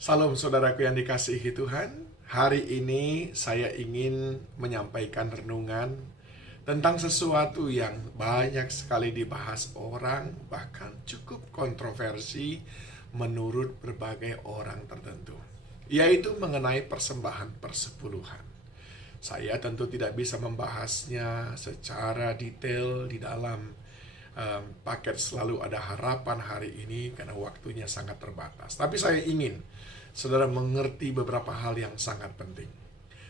Salam saudaraku yang dikasihi Tuhan. Hari ini saya ingin menyampaikan renungan tentang sesuatu yang banyak sekali dibahas orang, bahkan cukup kontroversi menurut berbagai orang tertentu, yaitu mengenai persembahan persepuluhan. Saya tentu tidak bisa membahasnya secara detail di dalam paket Selalu Ada Harapan hari ini karena waktunya sangat terbatas. Tapi saya ingin saudara mengerti beberapa hal yang sangat penting.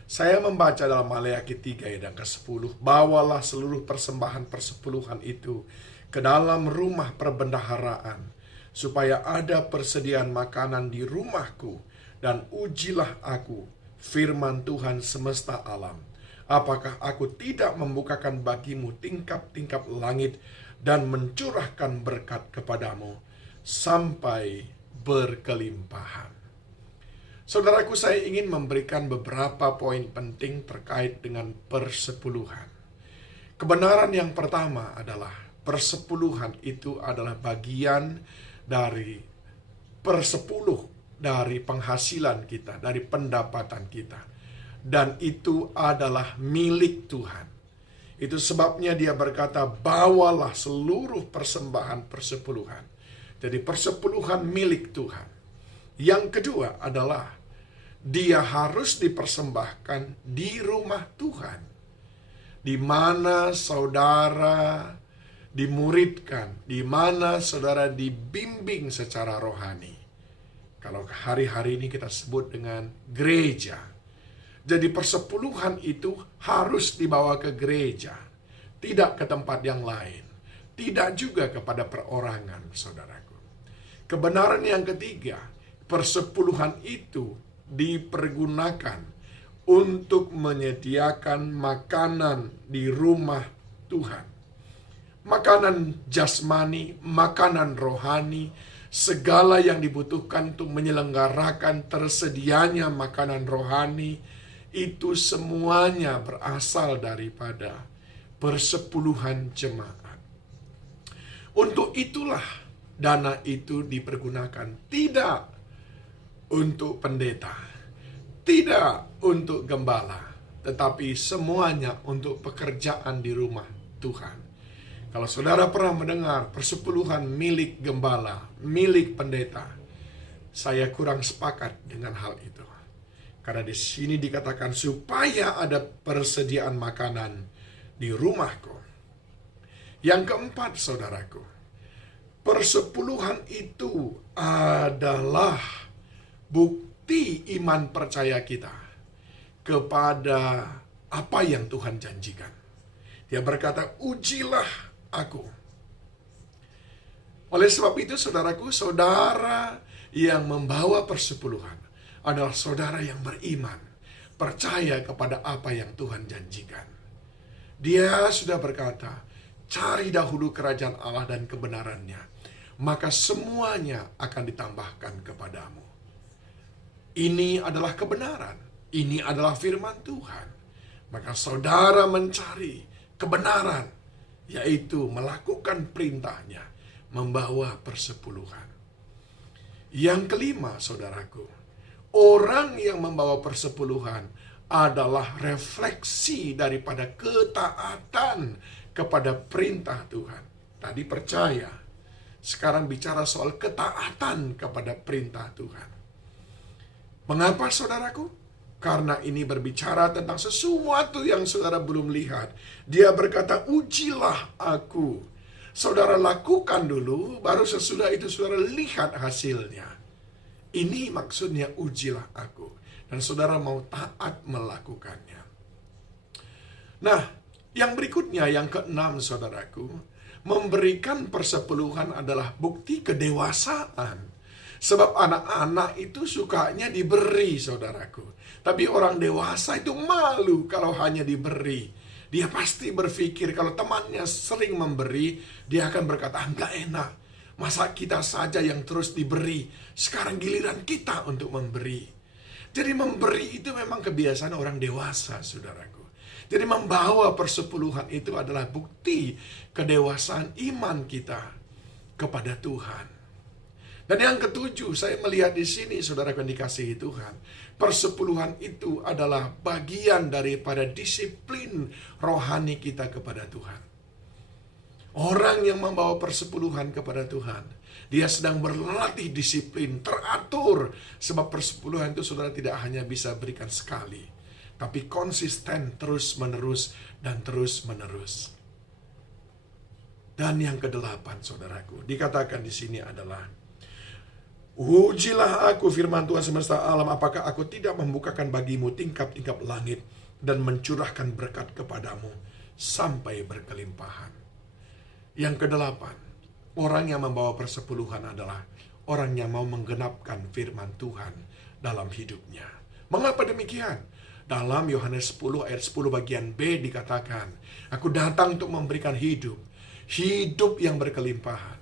Saya membaca dalam Maleakhi 3 ayat yang ke-10, bawalah seluruh persembahan persepuluhan itu ke dalam rumah perbendaharaan, supaya ada persediaan makanan di rumahku, dan ujilah aku, firman Tuhan semesta alam. Apakah aku tidak membukakan bagimu tingkap-tingkap langit dan mencurahkan berkat kepadamu sampai berkelimpahan. Saudaraku, saya ingin memberikan beberapa poin penting terkait dengan persepuluhan. Kebenaran yang pertama adalah persepuluhan itu adalah bagian dari persepuluh dari penghasilan kita, dari pendapatan kita. Dan itu adalah milik Tuhan. Itu sebabnya dia berkata, bawalah seluruh persembahan persepuluhan. Jadi persepuluhan milik Tuhan. Yang kedua adalah dia harus dipersembahkan di rumah Tuhan, di mana saudara dimuridkan, di mana saudara dibimbing secara rohani. Kalau hari-hari ini kita sebut dengan gereja. Jadi persepuluhan itu harus dibawa ke gereja, tidak ke tempat yang lain, tidak juga kepada perorangan, saudaraku. Kebenaran yang ketiga, persepuluhan itu dipergunakan untuk menyediakan makanan di rumah Tuhan. Makanan jasmani, makanan rohani, segala yang dibutuhkan untuk menyelenggarakan tersedianya makanan rohani, itu semuanya berasal daripada persepuluhan jemaat. Untuk itulah dana itu dipergunakan, tidak untuk pendeta, tidak untuk gembala, tetapi semuanya untuk pekerjaan di rumah Tuhan. Kalau saudara pernah mendengar persepuluhan milik gembala, milik pendeta, saya kurang sepakat dengan hal itu. Karena di sini dikatakan supaya ada persediaan makanan di rumahku. Yang keempat, saudaraku, persepuluhan itu adalah bukti iman percaya kita kepada apa yang Tuhan janjikan. Dia berkata, ujilah aku. Oleh sebab itu, saudaraku, saudara yang membawa persepuluhan adalah saudara yang beriman, percaya kepada apa yang Tuhan janjikan. Dia sudah berkata, cari dahulu kerajaan Allah dan kebenarannya, maka semuanya akan ditambahkan kepadamu. Ini adalah kebenaran, ini adalah firman Tuhan. Maka saudara mencari kebenaran, yaitu melakukan perintahnya, membawa persepuluhan. Yang kelima, saudaraku, orang yang membawa persepuluhan adalah refleksi daripada ketaatan kepada perintah Tuhan. Tadi percaya, sekarang bicara soal ketaatan kepada perintah Tuhan. Mengapa, saudaraku? Karena ini berbicara tentang sesuatu yang saudara belum lihat. Dia berkata, ujilah aku. Saudara lakukan dulu, baru sesudah itu saudara lihat hasilnya. Ini maksudnya ujilah aku. Dan saudara mau taat melakukannya. Nah, yang berikutnya, yang keenam, saudaraku, memberikan persepuluhan adalah bukti kedewasaan. Sebab anak-anak itu sukanya diberi, saudaraku. Tapi orang dewasa itu malu kalau hanya diberi. Dia pasti berpikir kalau temannya sering memberi, dia akan berkata, enggak enak. Masa kita saja yang terus diberi, sekarang giliran kita untuk memberi. Jadi memberi itu memang kebiasaan orang dewasa, saudaraku. Jadi membawa persepuluhan itu adalah bukti kedewasaan iman kita kepada Tuhan. Dan yang ketujuh, saya melihat di sini, saudara yang dikasihi Tuhan, persepuluhan itu adalah bagian daripada disiplin rohani kita kepada Tuhan. Orang yang membawa persepuluhan kepada Tuhan, dia sedang berlatih disiplin, teratur. Sebab persepuluhan itu saudara tidak hanya bisa berikan sekali, tapi konsisten, terus-menerus, dan terus-menerus. Dan yang kedelapan, saudaraku, dikatakan di sini adalah, ujilah aku, firman Tuhan semesta alam, apakah aku tidak membukakan bagimu tingkap-tingkap langit dan mencurahkan berkat kepadamu sampai berkelimpahan. Yang kedelapan, orang yang membawa persepuluhan adalah orang yang mau menggenapkan firman Tuhan dalam hidupnya. Mengapa demikian? Dalam Yohanes 10 ayat 10 bagian B dikatakan, aku datang untuk memberikan hidup yang berkelimpahan.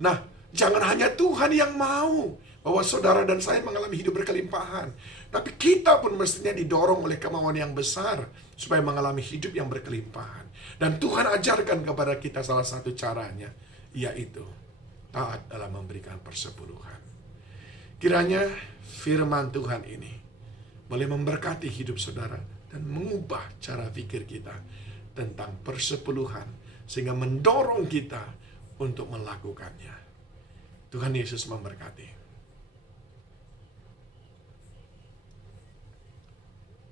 Nah, jangan hanya Tuhan yang mau bahwa saudara dan saya mengalami hidup berkelimpahan, tapi kita pun mestinya didorong oleh kemauan yang besar supaya mengalami hidup yang berkelimpahan. Dan Tuhan ajarkan kepada kita salah satu caranya, yaitu taat dalam memberikan persepuluhan. Kiranya firman Tuhan ini boleh memberkati hidup saudara dan mengubah cara pikir kita tentang persepuluhan, sehingga mendorong kita untuk melakukannya. Tuhan Yesus memberkati.